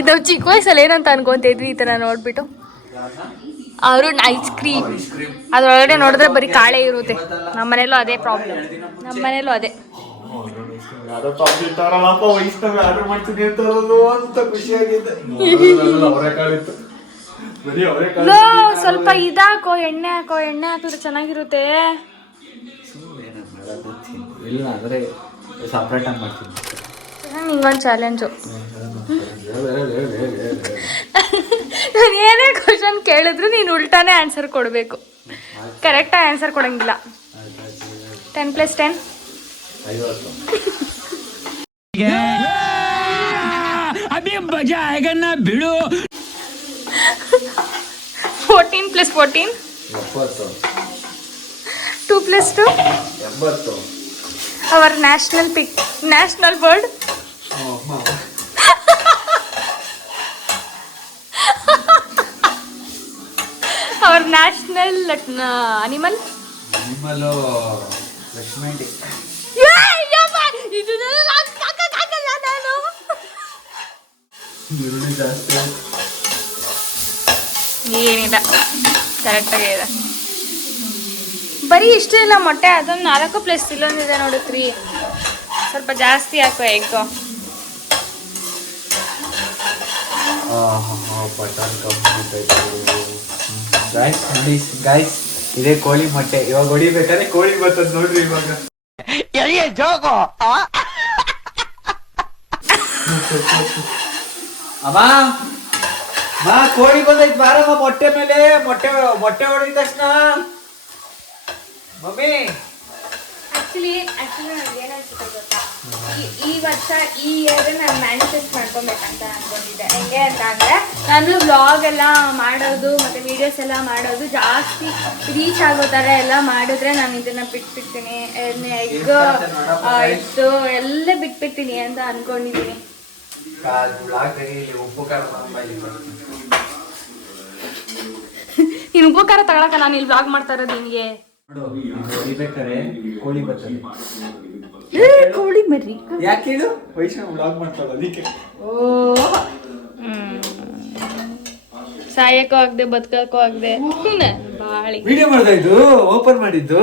ಇದು ಚಿಕ್ಕ ವಯಸ್ಸಲ್ಲಿ ಏನಂತ ಅನ್ಕೊಂತಿದ್ವಿ ಈ ತರ ನೋಡ್ಬಿಟ್ಟು. ಅವರು ಐಸ್ ಕ್ರೀಮ್ ಅದ್ರೊಳಗಡೆ ನೋಡಿದ್ರೆ ಬರೀ ಕಾಳೆ ಇರುತ್ತೆ. ನಮ್ಮನೇಲೂ ಅದೇ ಪ್ರಾಬ್ಲಮ್. ನಮ್ಮನೇಲೂ ಅದೇ. ಸ್ವಲ್ಪ ಇದಾಕೋ, ಎಣ್ಣೆ ಹಾಕೋ. ಎಣ್ಣೆ ಹಾಕಿದ್ರೆ ಚೆನ್ನಾಗಿರುತ್ತೆ. ಇಲ್ಲ ಅಂದ್ರೆ ಸಪ್ರೇಟ್ ಆಗಿ ಮಾಡ್ತೀನಿ. ನಿಂಗೊಂದು ಚಾಲೆಂಜು. ನಾನು ಏನೇ ಕ್ವಶನ್ ಕೇಳಿದ್ರು ನೀನು ಉಲ್ಟಾನೇ ಆನ್ಸರ್ ಕೊಡಬೇಕು. ಕರೆಕ್ಟಾಗಿ ಆನ್ಸರ್ ಕೊಡಂಗಿಲ್ಲ. 10 + 10 अभी मजा आएगा ना भिड़ो. 14 + 14 2 + 2 80. Our national bird. Our national animal. ಲಕ್ಷ್ಮಣಿ. ಏನಿಲ್ಲ, ಕರೆಕ್ಟಾಗಿ ಇದೆ. ಬರೀ ಇಷ್ಟೇ ಇಲ್ಲ ಮೊಟ್ಟೆ. ಅದೊಂದು 4 ಪ್ಲಸ್ ಇಲ್ಲೊಂದಿದೆ ನೋಡಿ 3. ಸ್ವಲ್ಪ ಜಾಸ್ತಿ ಹಾಕೋ ಎಗ್ಗು. ಗಾಯ್ಸ್ ಇದೇ ಕೋಳಿ ಮೊಟ್ಟೆ. ಇವಾಗ ಹೊಡಿಬೇಕಾದ್ರೆ ಕೋಳಿ ಬರ್ತದ ನೋಡ್ರಿ. ಇವಾಗ ಅಮ್ಮ ಕೋಳಿ ಬಂದೈತ್ ಬಾರಮ್ಮ. ಮೊಟ್ಟೆ ಮೇಲೆ ಮೊಟ್ಟೆ ಹೊಡಿದ ತಕ್ಷಣ ಮಮ್ಮಿ. ಆಕ್ಚುಲಿ ನನಗೆ ಏನಾಗ್ತಿದೆ ಗೊತ್ತಾ, ಈ ವರ್ಷ ಈ ಇಯರ್ ನಾನು ಮ್ಯಾನಿಫೆಸ್ಟ್ ಮಾಡ್ಕೊಬೇಕಂತ ಅನ್ಕೊಂಡಿದ್ದೆ. ಹೆಂಗೆ ಅಂತ ಅಂದರೆ, ನಾನು ವ್ಲಾಗ್ ಎಲ್ಲ ಮಾಡೋದು ಮತ್ತು ವೀಡಿಯೋಸ್ ಎಲ್ಲ ಮಾಡೋದು ಜಾಸ್ತಿ ರೀಚ್ ಆಗೋ ಥರ ಎಲ್ಲ ಮಾಡಿದ್ರೆ ನಾನು ಇದನ್ನು ಬಿಟ್ಬಿಡ್ತೀನಿ. ಎಗ್ ಇಟ್ಟು ಎಲ್ಲ ಬಿಟ್ಬಿಡ್ತೀನಿ ಅಂತ ಅಂದ್ಕೊಂಡಿದ್ದೀನಿ. ನೀನು ಉಪ್ಪು ಖಾರ ತಗೊಳಕ ನಾನು ಇಲ್ಲಿ ವ್ಲಾಗ್ ಮಾಡ್ತಾ ಇರೋದು ನಿನಗೆ. ಕೋಳಿ ಬರ್ತದೆ. ಕೋಳಿ ಮರಿ ಯಾಕೆ ಹೇಳು? ವೈಷ್ಣವ್ ವ್ಲಾಗ್ ಮಾಡ್ತಾಳ ಅದಕ್ಕೆ. ಸಾಯಕ್ಕೂ ಆಗದೆ ಬದುಕಕ್ಕೂ ಆಗದೆ ಬಾಳಿ ವಿಡಿಯೋ ಮಾಡ್ದ. ಇದು ಓಪನ್ ಮಾಡಿದ್ದು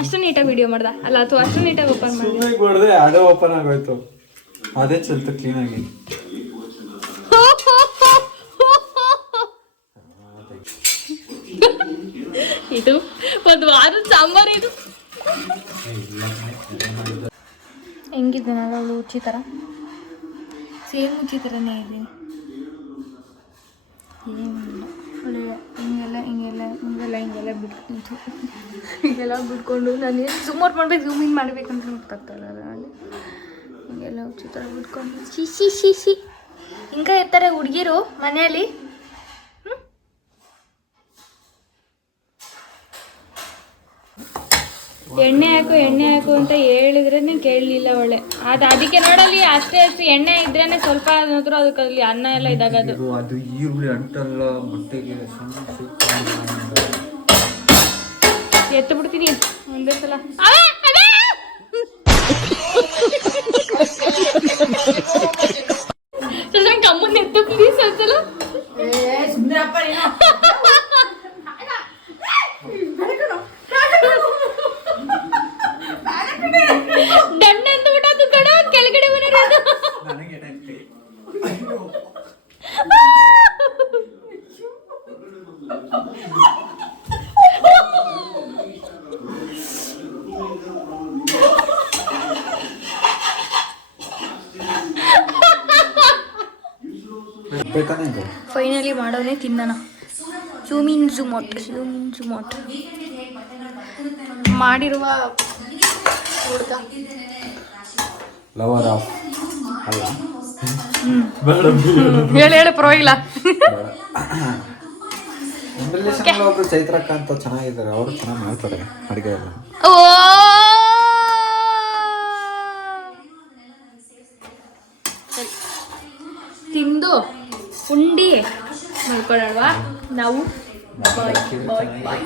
ಅಷ್ಟು ನೀಟಾಗಿ ವಿಡಿಯೋ ಮಾಡ್ದ ಅಲ್ಲ, ಅಥವಾ ಅಷ್ಟು ನೀಟಾಗಿ ಓಪನ್ ಮಾಡಿದೆ. ಅಡೋ ಓಪನ್ ಆಗೋಯ್ತು. ಅದೇ ಚಲ್ತು ಕ್ಲೀನ್ ಆಗಿ. ಇದು ಒಂದು ವಾರದ ಸಾಂಬಾರು. ಇದು ಹೆಂಗಿದೆ ನಾನು ಉಚ್ಚಿ ಥರ, ಸೇಮ್ ಉಚ್ಚಿ ಥರನೇ ಇದ್ದೀನಿ. ಏನಿಲ್ಲ, ಒಳ್ಳೆ ಹಿಂಗೆಲ್ಲ ಬಿಟ್ಕೊಂಡು ನಾನು ಏನು ಝೂಮ್ ಔಟ್ ಮಾಡ್ಬೇಕು, ಝೂಮ್ ಇನ್ ಮಾಡ್ಬೇಕು ಅಂತ ಗೊತ್ತಾಗ್ತಾಯಿಲ್ಲ. ಅಲ್ಲಿ ಹಿಂಗೆಲ್ಲ ಉಚ್ಚಿ ಥರ ಬಿಟ್ಕೊಂಡು ಶಿ ಹಿಂಗೆ ಇರ್ತಾರೆ ಹುಡುಗಿರು ಮನೆಯಲ್ಲಿ. ಎಣ್ಣೆ ಹಾಕು ಅಂತ ಹೇಳಿದ್ರೇನೆ ಕೇಳಲಿಲ್ಲ ಒಳ್ಳೆ. ಅದಕ್ಕೆ ನೋಡಲ್ಲಿ ಅಷ್ಟೇ ಎಣ್ಣೆ ಇದ್ರೇನೆ ಸ್ವಲ್ಪ ಅದಕ್ಕಲ್ಲಿ ಅನ್ನ ಎಲ್ಲ ಇದಾಗದು. ಅದು ಈರುಳ್ಳಿ ಅಂಟಲ್ಲ ಮೊಟ್ಟೆಗೆ. ಎತ್ತು ಬಿಡ್ತೀನಿ ಒಂದೇ ಸಲ. ಕಮ್ಮನ್ ಎತ್ತು ಪ್ಲೀಸ್ ಒಂದ್ಸಲ. ದಂಡೆ ಅಂತ ಬಿಟ್ಟು ಕಡ ಕೆಳಗಡೆ ಬರೋದು. ಫೈನಲಿ ಮಾಡೋನೇ ತಿನ್ನೋಣ. ಝೂಮ್ ಇನ್ ಝೂಮ್ ಔಟ್ ಮಾಡಿರುವ ಹುಡುಗ ಲವರ್ ಆಫ್ ಅಲ್ಲ. ಹೇಳಿ ಪರವಾಗಿಲ್ಲ. ಒಬ್ರು ಚೈತ್ರಕ್ಕ ಅಂತ ಚೆನ್ನಾಗಿದ್ದಾರೆ. ಅವರು ಚೆನ್ನಾಗಿ ಮಾಡ್ತಾರೆ ಅಡುಗೆ ಎಲ್ಲ. ತಿಂದು ಉಂಡಿ ಮಾಡ್ಕೊಳ್ಳೋಣ ನಾವು. ಬಾಯ್ ಬಾಯ್ ಬಾಯ್.